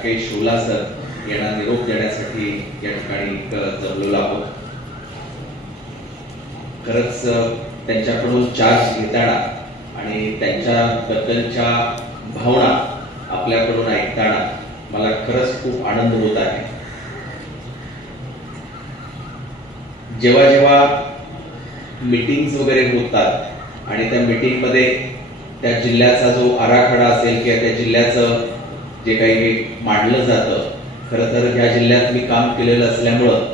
राकेश ओलासर यांना निरोप देण्यासाठी या ठिकाणी जमलेलो आहोत. खरंच त्यांच्याकडून चार्ज घेताना आणि त्यांच्याबद्दलच्या भावना आपल्याकडून ऐकताना मला खरंच खूप आनंद होत आहे. जेव्हा जेव्हा मीटिंग्स वगैरे होतात आणि त्या मीटिंगमध्ये त्या जिल्ह्याचा जो आराखडा असेल किंवा त्या जिल्ह्याचं जे काही मांडलं जातं, खरं तर ह्या जिल्ह्यात मी काम केलेलं असल्यामुळं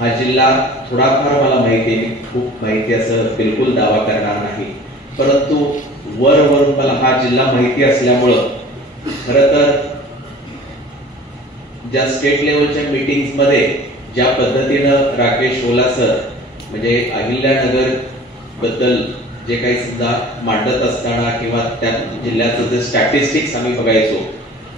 हा जिल्हा थोडाफार मला माहिती आहे. खूप माहिती असं बिलकुल दावा करणार नाही, परंतु वरवरून मला हा जिल्हा माहिती असल्यामुळं खरं तर ज्या स्टेट लेवलच्या मीटिंग्स मध्ये ज्या पद्धतीनं राकेश ओलासर म्हणजे अहिल्यानगर बद्दल जे काही सुद्धा मांडत असताना किंवा त्या जिल्ह्याचं जे स्टॅटिस्टिक्स आम्ही बघायचो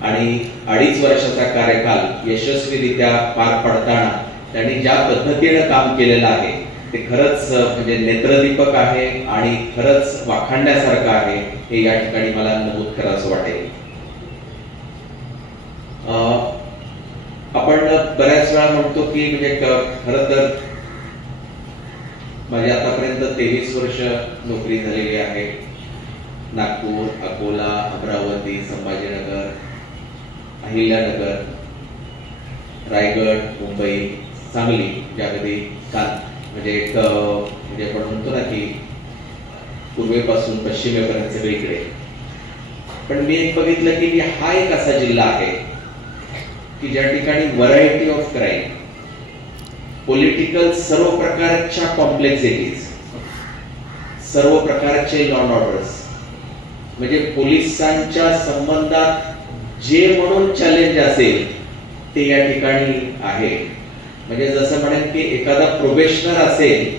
आणि 2.5 वर्षाचा कार्यकाल यशस्वीरित्या पार पडताना त्यांनी ज्या पद्धतीनं काम केलेलं आहे ते खरंच म्हणजे नेत्रदीपक आहे आणि खरंच वाखाणण्यासारखं आहे हे या ठिकाणी मला नमूद करावंसं वाटेल. आपण बऱ्याच वेळा म्हणतो की म्हणजे खरं तर माझी आतापर्यंत 23 वर्ष नोकरी झालेली आहे. नागपूर, अकोला, अमरावती, संभाजीनगर, अहिल्यानगर, रायगड, मुंबई, सांगली, ज्यामध्ये म्हणजे आपण म्हणतो ना की पूर्वेपासून पश्चिमेपर्यंत सगळीकडे. पण मी एक बघितलं की हा एक असा जिल्हा आहे की ज्या ठिकाणी व्हरायटी ऑफ क्राईम, पॉलिटिकल सर्व प्रकारच्या कॉम्प्लेक्सिटीज, सर्व प्रकारचे लॉ अँड ऑर्डर्स म्हणजे पोलिसांच्या संबंधात जे म्हणून चॅलेंज असेल ते या ठिकाणी आहे. म्हणजे जसं म्हणेन की एखादा प्रोबेशनर असेल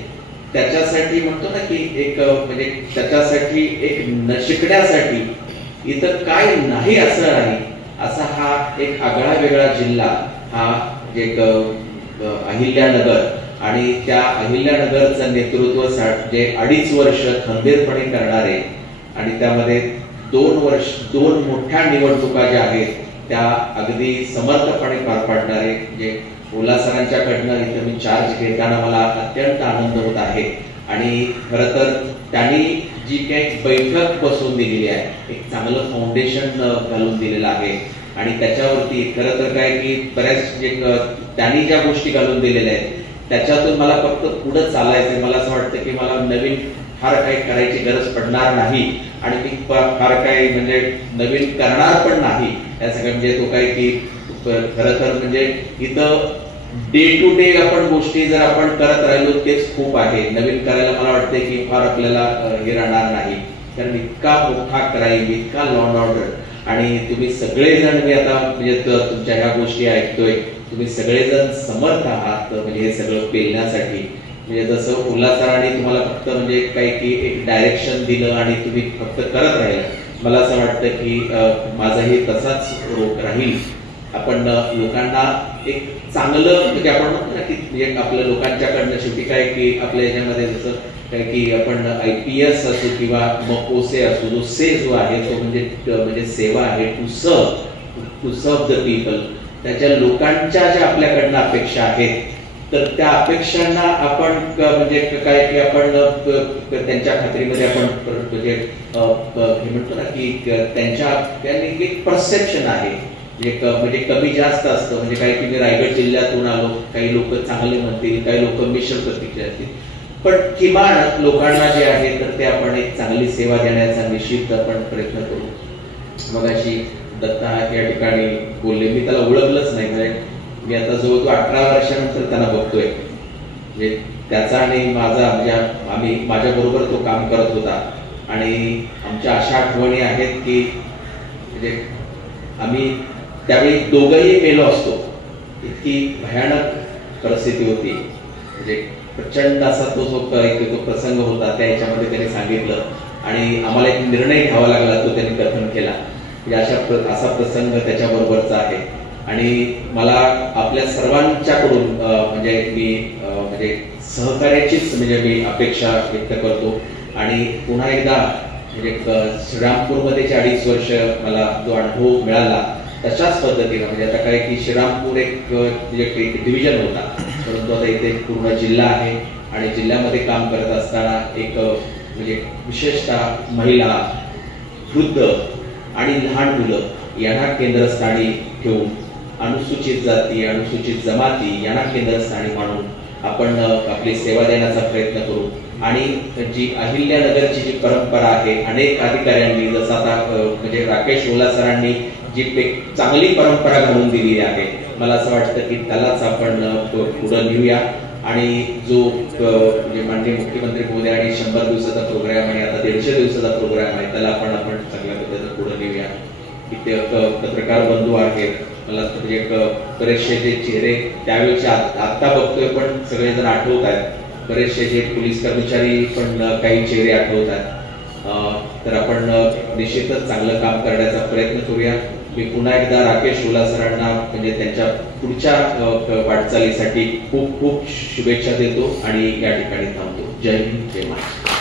त्याच्यासाठी म्हणतो ना की एक म्हणजे त्याच्यासाठी एक शिकण्यासाठी इथं काय नाही असं नाही, असा हा एक आगळा वेगळा जिल्हा हा एक अहिल्यानगर. आणि त्या अहिल्यानगरचं नेतृत्व जे 2.5 वर्ष खंबीरपणे करणारे आणि त्यामध्ये 2 मोठ्या निवडणुका ज्या आहेत त्या अगदी समर्थपणे पार पाडणारे जे ओलासरांच्याकडनं इथं मी चार्ज घेताना मला अत्यंत आनंद होत आहे. आणि खरं तर त्यांनी जी काही बैठक बसवून दिलेली आहे, एक चांगलं फाउंडेशन घालून दिलेलं आहे आणि त्याच्यावरती खरं तर काय की बऱ्याच त्यांनी ज्या गोष्टी घालून दिलेल्या आहेत त्याच्यातून मला फक्त पुढे चालायचंय. मला असं वाटतं की मला नवीन फार काही करायची गरज पडणार नाही आणि मी फार काही म्हणजे नवीन करणार पण नाही. या सगळ्या म्हणजे तो काय की खरं तर म्हणजे इथं डे टू डे आपण गोष्टी जर आपण करत राहिलो तेच खूप आहे. नवीन करायला मला वाटतं की फार आपल्याला हे राहणार नाही, कारण इतका मोठा क्राईम, इतका लॉ अँड ऑर्डर आणि तुम्ही सगळेजण मी आता म्हणजे तुमच्या ह्या गोष्टी ऐकतोय, तुम्ही सगळेजण समर्थ आहात म्हणजे हे सगळं पेलण्यासाठी. म्हणजे जसं ओलासरांनी तुम्हाला फक्त म्हणजे काही की एक डायरेक्शन दिलं आणि तुम्ही फक्त करत राहिला, मला असं वाटतं की माझाही तसाच रोख राहील. आपण लोकांना एक चांगलं म्हणजे आपण म्हणतो ना की म्हणजे आपल्या लोकांच्याकडनं शेवटी काय की आपल्या याच्यामध्ये जसं काय की आपण IPS असो किंवा मकोसे असो, जो से जो आहे तो म्हणजे सेवा आहे, टू सर्व द पीपल. त्याच्या लोकांच्या ज्या आपल्याकडनं अपेक्षा आहेत तर त्या अपेक्षांना आपण म्हणजे काय की आपण त्यांच्या खात्रीमध्ये आपण म्हणजे हे म्हणतो ना की त्यांच्या एक परसेप्शन आहे म्हणजे कमी जास्त असतं. म्हणजे काही की मी रायगड जिल्ह्यातून आलो, काही लोक चांगले म्हणतील, काही लोक मिश्र प्रतिक्रिया असतील, पण किमान लोकांना जे आहे तर ते आपण एक चांगली सेवा देण्याचा निश्चित आपण प्रयत्न करू. मग अशी दत्ता या ठिकाणी बोलले, मी त्याला ओळखलंच नाही. म्हणजे मी आता जवळजवळ 18 वर्षानंतर त्यांना बघतोय. म्हणजे त्याचा आणि माझा म्हणजे माझ्या बरोबर तो काम करत होता आणि आमच्या अशा आठवणी आहेत की म्हणजे आम्ही त्यावेळी दोघंही मेलो असतो, इतकी भयानक परिस्थिती होती. म्हणजे प्रचंड असा तो प्रसंग होता, त्या याच्यामध्ये त्यांनी सांगितलं आणि आम्हाला एक निर्णय घ्यावा लागला, तो त्यांनी कथन केला. असा प्रसंग त्याच्याबरोबरचा आहे आणि मला आपल्या सर्वांच्याकडून म्हणजे मी म्हणजे सहकार्याचीच म्हणजे मी अपेक्षा व्यक्त करतो. आणि पुन्हा एकदा म्हणजे श्रीरामपूरमध्ये 2.5 वर्ष मला जो अनुभव मिळाला तशाच पद्धतीनं म्हणजे आता काय की श्रीरामपूर एक डिव्हिजन होता, परंतु आता इथे पूर्ण जिल्हा आहे आणि जिल्ह्यामध्ये काम करत असताना एक म्हणजे विशेषतः महिला, वृद्ध आणि लहान मुलं यांना केंद्रस्थानी ठेवून अनुसूचित जाती, अनुसूचित जमाती यांना केंद्रस्थानी मानून आपण आपली सेवा देण्याचा प्रयत्न करू. आणि जी अहिल्यानगरची जी परंपरा आहे, अनेक अधिकाऱ्यांनी जसं आता म्हणजे राकेश ओला सरांनी जी एक चांगली परंपरा घालून दिली आहे, मला असं वाटतं की त्यालाच आपण पुढे नेऊया. आणि जो म्हणजे माननीय मुख्यमंत्री महोदय आणि 100 दिवसाचा प्रोग्राम आणि आता 150 दिवसाचा प्रोग्राम आहे, त्याला आपण चांगल्या पद्धतीने पुढे नेऊया. इथे पत्रकार बंधू आहेत, मला म्हणजे बरेचसे जे चेहरे त्यावेळेचे आता बघतोय पण सगळेजण आठवत आहेत, बरेचसे जे पोलीस कर्मचारी पण काही चेहरे आठवत आहेत. तर आपण निश्चितच चांगलं काम करण्याचा प्रयत्न करूया. मी पुन्हा एकदा राकेश ओला सरांना म्हणजे त्यांच्या पुढच्या वाटचालीसाठी खूप खूप शुभेच्छा देतो आणि या ठिकाणी थांबतो. जय हिंद, जय महाराष्ट्र.